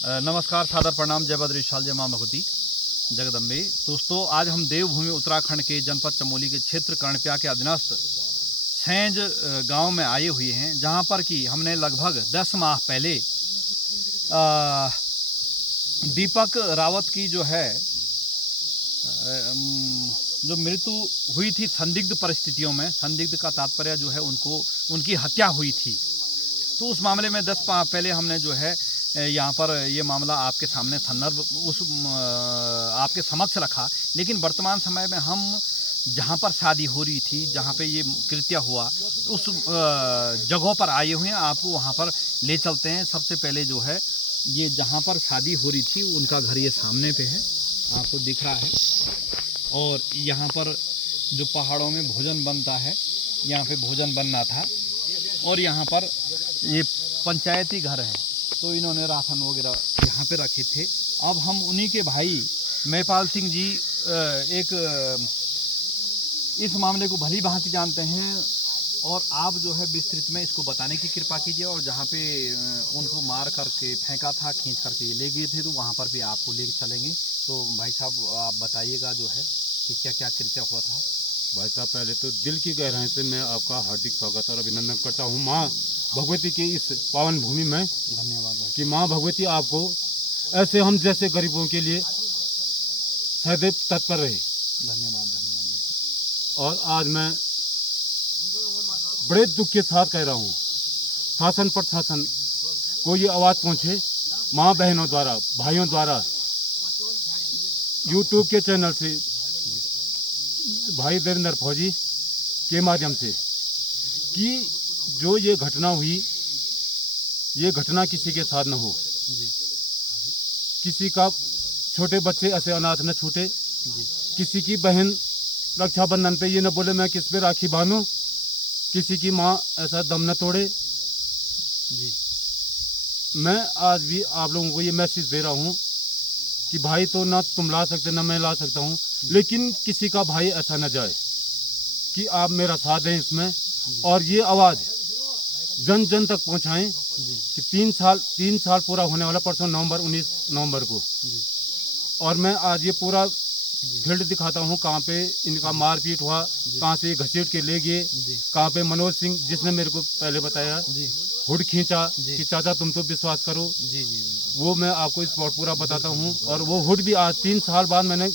नमस्कार, सादर प्रणाम, जय बद्रीशाल, जय माँ भगवती जगदम्बे। दोस्तों, आज हम देवभूमि उत्तराखंड के जनपद चमोली के क्षेत्र कर्णप्या के अधीनस्थ सैंज गांव में आए हुए हैं, जहां पर कि हमने लगभग 10 माह पहले दीपक रावत की जो है जो मृत्यु हुई थी संदिग्ध परिस्थितियों में, संदिग्ध का तात्पर्य जो है उनकी हत्या हुई थी। तो उस मामले में 10 माह पहले हमने जो है यहाँ पर ये मामला आपके सामने आपके समक्ष रखा। लेकिन वर्तमान समय में हम जहाँ पर शादी हो रही थी, जहाँ पे ये कृत्य हुआ, उस जगहों पर आए हुए हैं। आपको वहाँ पर ले चलते हैं। सबसे पहले जो है ये जहाँ पर शादी हो रही थी उनका घर ये सामने पे है, आपको दिख रहा है। और यहाँ पर जो पहाड़ों में भोजन बनता है, यहाँ पे भोजन बनना था। और यहाँ पर ये पंचायती घर है, तो इन्होंने राशन वगैरह यहाँ पे रखे थे। अब हम उन्हीं के भाई महिपाल सिंह जी एक इस मामले को भली भांति जानते हैं, और आप जो है विस्तृत में इसको बताने की कृपा कीजिए। और जहाँ पे उनको मार करके फेंका था, खींच करके ले गए थे, तो वहाँ पर भी आपको ले चलेंगे। तो भाई साहब आप बताइएगा जो है कि क्या क्या कृत्य हुआ था। भाई साहब, पहले तो दिल की गहराई से मैं आपका हार्दिक स्वागत और अभिनंदन करता हूँ माँ भगवती की इस पावन भूमि में। धन्यवाद भाई। कि माँ भगवती आपको ऐसे हम जैसे गरीबों के लिए सदैव तत्पर रहे। धन्यवाद धन्यवाद भाई। और आज मैं बड़े दुख के साथ कह रहा हूँ, शासन प्रशासन को ये आवाज़ पहुँचे, माँ बहनों द्वारा, भाइयों द्वारा, यूट्यूब के चैनल से, भाई देवेंद्र फौजी के माध्यम से, कि जो ये घटना हुई, ये घटना किसी के साथ न हो जी। किसी का छोटे बच्चे ऐसे अनाथ न छूटे जी। किसी की बहन रक्षाबंधन पे ये न बोले मैं किस पे राखी बांधूं, किसी की माँ ऐसा दम न तोड़े जी। मैं आज भी आप लोगों को ये मैसेज दे रहा हूँ कि भाई तो ना तुम ला सकते ना मैं ला सकता हूँ, लेकिन किसी का भाई ऐसा न जाए, कि आप मेरा साथ दें इसमें। और ये आवाज़ जन जन तक पहुँचाएं कि 3 साल पूरा होने वाला परसों 19 नवंबर को। और मैं आज ये पूरा फील्ड दिखाता हूँ, कहाँ पे इनका मारपीट हुआ, कहाँ से घसीट के ले गए, कहाँ पे मनोज सिंह जिसने मेरे को पहले बताया हुड खींचा कि चाचा तुम तो विश्वास करो। वो मैं आपको स्पॉट पूरा बताता हूँ। और वो हुड भी आज 3 साल बाद मैंने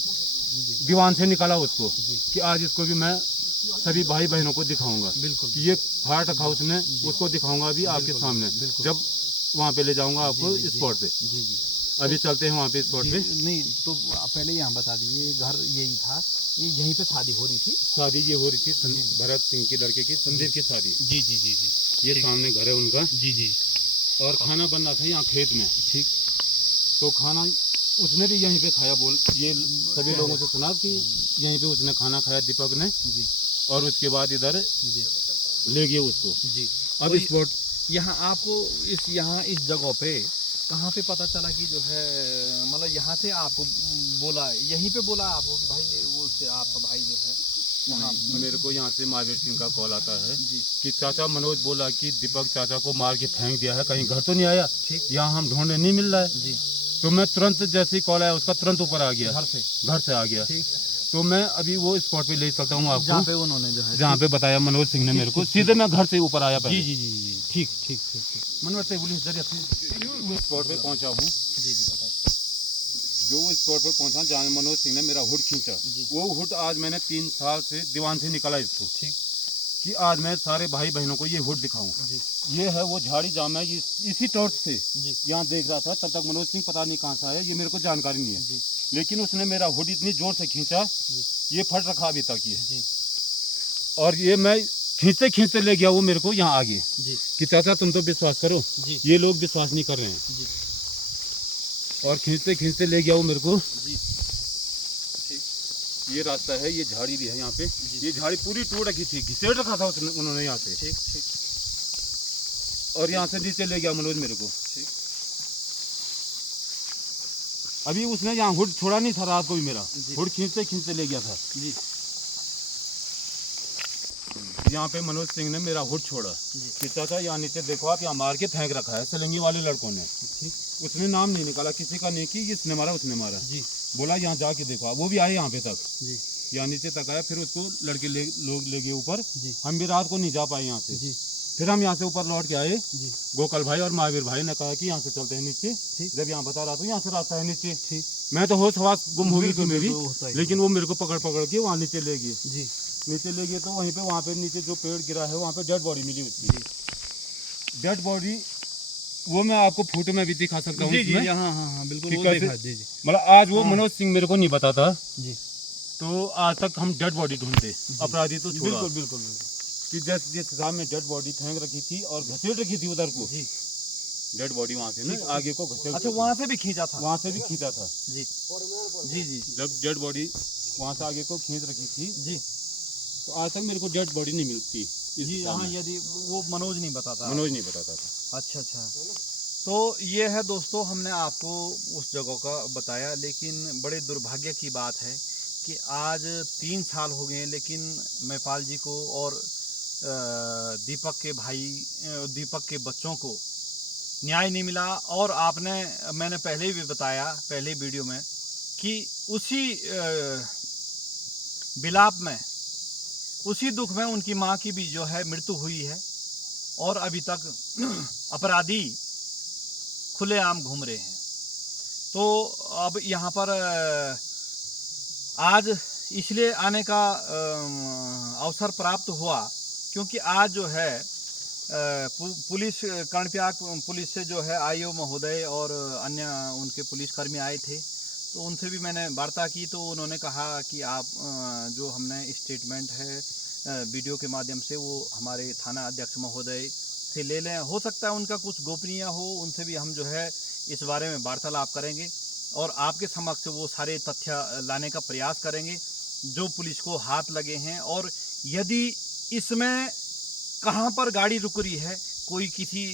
दीवान से निकाला उसको, कि आज इसको भी मैं सभी भाई बहनों को दिखाऊंगा। बिल्कुल। कि ये फायर रखा उसने, उसको दिखाऊंगा अभी आपके सामने, जब वहाँ पे ले जाऊंगा आपको स्पॉट पे। जी जी। अभी चलते हैं वहाँ पे स्पॉट पे। नहीं तो पहले यहाँ बता दीजिए, घर यही था, ये यहीं पे शादी हो रही थी। शादी ये हो रही थी भरत सिंह के लड़के की, संदीप की शादी। जी जी जी जी। ये सामने घर है उनका। जी जी। और खाना बन रहा था यहाँ खेत में। ठीक। तो खाना उसने भी यहीं पे खाया, बोल ये सभी लोगों से सुना कि यहीं पे उसने खाना खाया दीपक ने। जी। और उसके बाद इधर जी ले गए उसको। जी। अब स्पॉट यहाँ आपको इस जगह पे कहाँ पे पता चला कि जो है, मतलब यहाँ से आपको बोला, यहीं पे बोला आपको कि भाई वो उससे आपका भाई जो है वहाँ? मेरे को यहाँ से महावीर सिंह का कॉल आता है जी। कि चाचा मनोज बोला कि दीपक चाचा को मार के फेंक दिया है, कहीं घर तो नहीं आया। ठीक। यहाँ हम ढूंढे नहीं मिल रहा है। जी। तो मैं तुरंत जैसे ही कॉल आया उसका तुरंत ऊपर आ गया, घर से आ गया। ठीक। तो मैं अभी वो स्पॉट पे ले चलता हूँ आपको, जहाँ पे उन्होंने जो है, जहाँ पे बताया मनोज सिंह ने मेरे को, सीधे मैं घर से ऊपर आया पहले। जी जी जी। ठीक ठीक ठीक ठीक। मनोज से पुलिस जरिए स्पॉट पे पहुँचा हूँ। जी जी बताइए। जो स्पॉट पे पहुँचा जहाँ मनोज सिंह ने मेरा हुड खींचा, वो हुड आज मैंने 3 साल से दीवान से निकाला इसको। ठीक। कि आज मैं सारे भाई बहनों को ये हुड दिखाऊं। ये है वो झाड़ी जहाँ मैं इसी टॉर्च से यहाँ देख रहा था, तब तक मनोज सिंह पता नहीं कहाँ से आया, ये मेरे को जानकारी नहीं है। लेकिन उसने मेरा हुड इतनी जोर से खींचा, ये फट रखा अभी तक ये। और ये मैं खींचते खींचते ले गया, वो मेरे को यहाँ आगे कि चाचा तुम तो विश्वास करो, ये लोग विश्वास नहीं कर रहे हैं। और खींचते खींचते ले गया वो मेरे को। ये रास्ता है, ये झाड़ी भी है यहाँ पे। ये झाड़ी पूरी टूट रखी थी, घिसेट रखा था उन्होंने यहाँ से। ठीक ठीक। और यहाँ से नीचे ले गया मनोज मेरे को। अभी उसने यहाँ हुड छोड़ा नहीं था रात को भी, मेरा हुड खींचते खींचते ले गया था। यहाँ पे मनोज सिंह ने मेरा हुड छोड़ा कि चाचा यहाँ नीचे देखो आप, यहाँ मार के फेंक रखा है सलंगी वाले लड़कों ने। ठीक। उसने नाम नहीं निकाला किसी का, नहीं कि इसने मारा उसने मारा जी। बोला यहाँ जाके देखो आप, वो भी आए यहाँ पे तक जी। यहाँ नीचे तक आया, फिर उसको लड़के लोग ले गए ऊपर। जी। हम भी रात को नहीं जा पाए यहाँ से। जी। फिर हम यहाँ से ऊपर लौट के आए। जी। गोकल भाई और महावीर भाई ने कहा कि यहाँ से चलते हैं नीचे। ठीक। जब यहाँ बता रहा था यहाँ से रास्ता है नीचे। ठीक। मैं तो होश हवास गुम हो गई थी मेरी, होता है। लेकिन वो मेरे को पकड़ के वहाँ नीचे ले गए। जी। नीचे ले गए तो वहाँ पे नीचे जो पेड़ गिरा है वहाँ पे डेड बॉडी मिली उसकी। डेड बॉडी वो मैं आपको फोटो में भी दिखा सकता हूँ। जी जी हाँ हाँ हाँ बिल्कुल, वो देखा। जी जी। मतलब आज वो मनोज सिंह मेरे को नहीं बताता जी, तो आज तक हम डेड बॉडी ढूंढते, अपराधी तो छोड़ा। बिल्कुल बिल्कुल बिल्कुल। कि जिस हिसाब में डेड बॉडी फेंक रखी थी और घसीट रखी थी उधर को, जी। डेड बॉडी वहाँ से ना आगे को घसीट। अच्छा, वहाँ से भी खींचा था? वहाँ से भी खींचा था। जी जी जी। जब डेड बॉडी वहाँ से आगे को खींच रखी थी जी, तो आज तक मेरे को डेड बॉडी नहीं मिलती। जी हाँ, यदि वो मनोज नहीं बताता। मनोज नहीं बताता था। अच्छा अच्छा। तो ये है दोस्तों, हमने आपको उस जगह का बताया, लेकिन बड़े दुर्भाग्य की बात है कि आज 3 साल हो गए, लेकिन मैपाल जी को और दीपक के भाई, दीपक के बच्चों को न्याय नहीं मिला। और मैंने पहले भी बताया, पहले वीडियो में, कि उसी विलाप में, उसी दुख में उनकी माँ की भी जो है मृत्यु हुई है, और अभी तक अपराधी खुलेआम घूम रहे हैं। तो अब यहाँ पर आज इसलिए आने का अवसर प्राप्त हुआ क्योंकि आज जो है पुलिस, कर्णप्रयाग पुलिस से जो है आईओ महोदय और अन्य उनके पुलिसकर्मी आए थे, तो उनसे भी मैंने वार्ता की। तो उन्होंने कहा कि आप जो हमने स्टेटमेंट है वीडियो के माध्यम से वो हमारे थाना अध्यक्ष महोदय से ले लें, हो सकता है उनका कुछ गोपनीय हो, उनसे भी हम जो है इस बारे में वार्तालाप करेंगे और आपके समक्ष वो सारे तथ्य लाने का प्रयास करेंगे जो पुलिस को हाथ लगे हैं। और यदि इसमें कहाँ पर गाड़ी रुक रही है, कोई किसी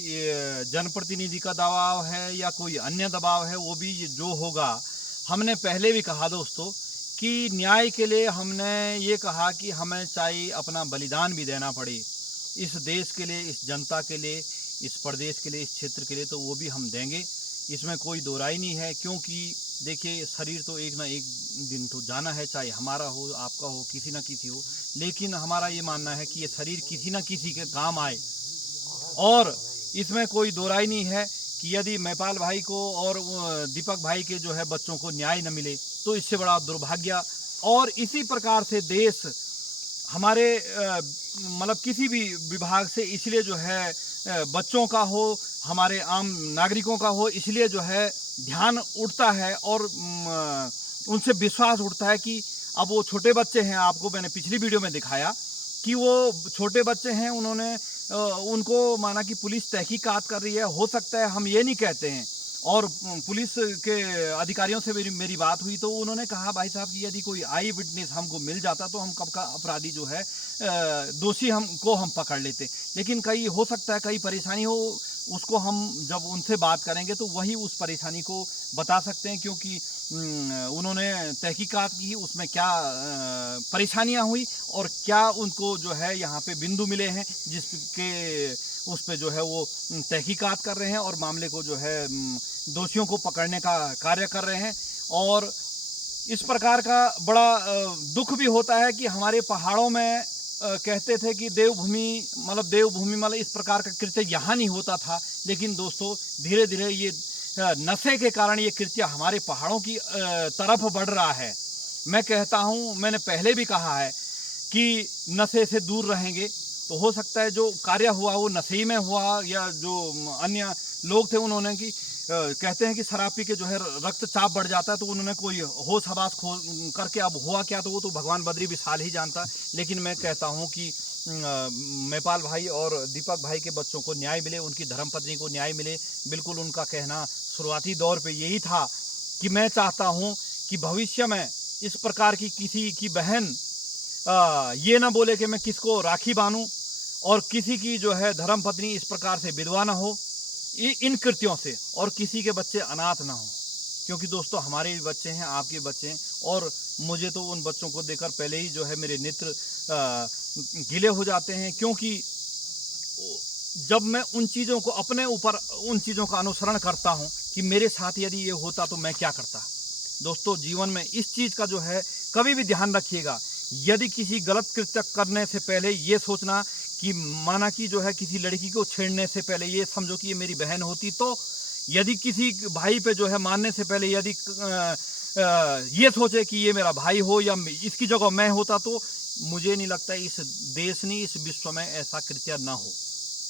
जनप्रतिनिधि का दबाव है या कोई अन्य दबाव है, वो भी जो होगा, हमने पहले भी कहा दोस्तों कि न्याय के लिए हमने ये कहा कि हमें चाहे अपना बलिदान भी देना पड़े इस देश के लिए, इस जनता के लिए, इस प्रदेश के लिए, इस क्षेत्र के लिए, तो वो भी हम देंगे, इसमें कोई दो राय नहीं है। क्योंकि देखिए, शरीर तो एक ना एक दिन तो जाना है, चाहे हमारा हो, आपका हो, किसी ना किसी हो, लेकिन हमारा ये मानना है कि ये शरीर किसी ना किसी के काम आए। और इसमें कोई दो राय नहीं है कि यदि मैपाल भाई को और दीपक भाई के जो है बच्चों को न्याय न मिले तो इससे बड़ा दुर्भाग्य। और इसी प्रकार से देश हमारे मतलब किसी भी विभाग से इसलिए जो है बच्चों का हो, हमारे आम नागरिकों का हो, इसलिए जो है ध्यान उठता है और उनसे विश्वास उठता है कि अब वो छोटे बच्चे हैं, आपको मैंने पिछली वीडियो में दिखाया कि वो छोटे बच्चे हैं, उन्होंने उनको माना कि पुलिस तहकीकात कर रही है, हो सकता है, हम ये नहीं कहते हैं। और पुलिस के अधिकारियों से मेरी बात हुई तो उन्होंने कहा भाई साहब कि यदि कोई आई विटनेस हमको मिल जाता तो हम कब का अपराधी जो है दोषी हम पकड़ लेते, लेकिन कहीं हो सकता है कहीं परेशानी हो, उसको हम जब उनसे बात करेंगे तो वही उस परेशानी को बता सकते हैं, क्योंकि उन्होंने तहकीकात की उसमें क्या परेशानियां हुई और क्या उनको जो है यहाँ पे बिंदु मिले हैं जिसके उस पे जो है वो तहकीकात कर रहे हैं और मामले को जो है दोषियों को पकड़ने का कार्य कर रहे हैं। और इस प्रकार का बड़ा दुख भी होता है कि हमारे पहाड़ों में कहते थे कि देवभूमि मतलब इस प्रकार का कृत्य यहाँ नहीं होता था, लेकिन दोस्तों धीरे धीरे ये नशे के कारण ये कृत्य हमारे पहाड़ों की तरफ बढ़ रहा है। मैं कहता हूँ, मैंने पहले भी कहा है कि नशे से दूर रहेंगे तो हो सकता है जो कार्य हुआ वो नशे में हुआ, या जो अन्य लोग थे उन्होंने कि कहते हैं कि शराब पी के जो है रक्तचाप बढ़ जाता है, तो उन्होंने कोई होश हवास खो करके अब हुआ क्या तो वो तो भगवान बद्री विशाल ही जानता। लेकिन मैं कहता हूँ कि मैपाल भाई और दीपक भाई के बच्चों को न्याय मिले, उनकी धर्मपत्नी को न्याय मिले। बिल्कुल उनका कहना शुरुआती दौर पे यही था कि मैं चाहता हूँ कि भविष्य में इस प्रकार की किसी की बहन ये ना बोले कि मैं किसको राखी बांधूं और किसी की जो है धर्मपत्नी इस प्रकार से विधवा ना हो इन कृत्यों से, और किसी के बच्चे अनाथ ना हो। क्योंकि दोस्तों हमारे भी बच्चे हैं, आपके बच्चे हैं, और मुझे तो उन बच्चों को देखकर पहले ही जो है मेरे नेत्र गीले हो जाते हैं, क्योंकि जब मैं उन चीज़ों को अपने ऊपर उन चीज़ों का अनुसरण करता हूं कि मेरे साथ यदि ये होता तो मैं क्या करता। दोस्तों, जीवन में इस चीज़ का जो है कभी भी ध्यान रखिएगा, यदि किसी गलत कृत्य करने से पहले ये सोचना कि माना कि जो है किसी लड़की को छेड़ने से पहले ये समझो कि ये मेरी बहन होती, तो यदि किसी भाई पे जो है मारने से पहले यदि ये सोचे कि ये मेरा भाई हो या इसकी जगह मैं होता, तो मुझे नहीं लगता इस देश ने इस विश्व में ऐसा कृत्य ना हो,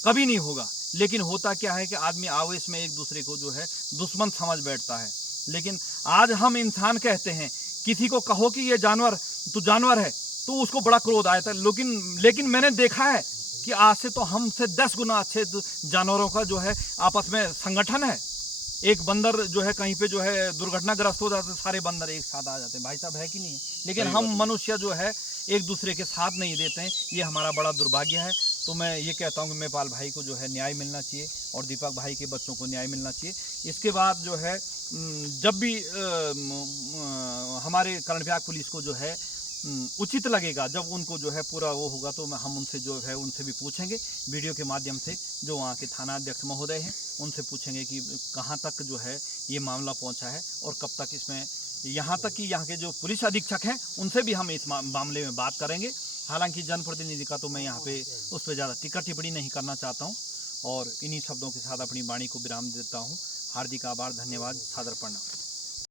कभी नहीं होगा। लेकिन होता क्या है कि आदमी आवेश में एक दूसरे को जो है दुश्मन समझ बैठता है। लेकिन आज हम इंसान कहते हैं, किसी को कहो कि ये जानवर तो जानवर है तो उसको बड़ा क्रोध आया था। लेकिन मैंने देखा है कि आज से तो हमसे 10 गुना अच्छे जानवरों का जो है आपस में संगठन है। एक बंदर जो है कहीं पे जो है दुर्घटनाग्रस्त हो जाते, सारे बंदर एक साथ आ जाते हैं। भाई साहब, है कि नहीं है? लेकिन हम मनुष्य जो है एक दूसरे के साथ नहीं देते हैं, ये हमारा बड़ा दुर्भाग्य है। तो मैं ये कहता हूँ कि मेपाल भाई को जो है न्याय मिलना चाहिए और दीपक भाई के बच्चों को न्याय मिलना चाहिए। इसके बाद जो है जब भी हमारे कर्णप्रयाग पुलिस को जो है उचित लगेगा, जब उनको जो है पूरा वो होगा, तो हम उनसे जो है उनसे भी पूछेंगे वीडियो के माध्यम से, जो वहाँ के थाना अध्यक्ष महोदय हैं उनसे पूछेंगे कि कहाँ तक जो है ये मामला पहुँचा है और कब तक इसमें, यहाँ तक कि यहाँ के जो पुलिस अधीक्षक हैं उनसे भी हम इस मामले में बात करेंगे। हालांकि जनप्रतिनिधि का तो मैं यहाँ पे उस पर ज़्यादा टीका टिप्पणी नहीं करना चाहता हूँ और इन्हीं शब्दों के साथ अपनी वाणी को विराम देता हूँ। हार्दिक आभार, धन्यवाद, सादर प्रणाम।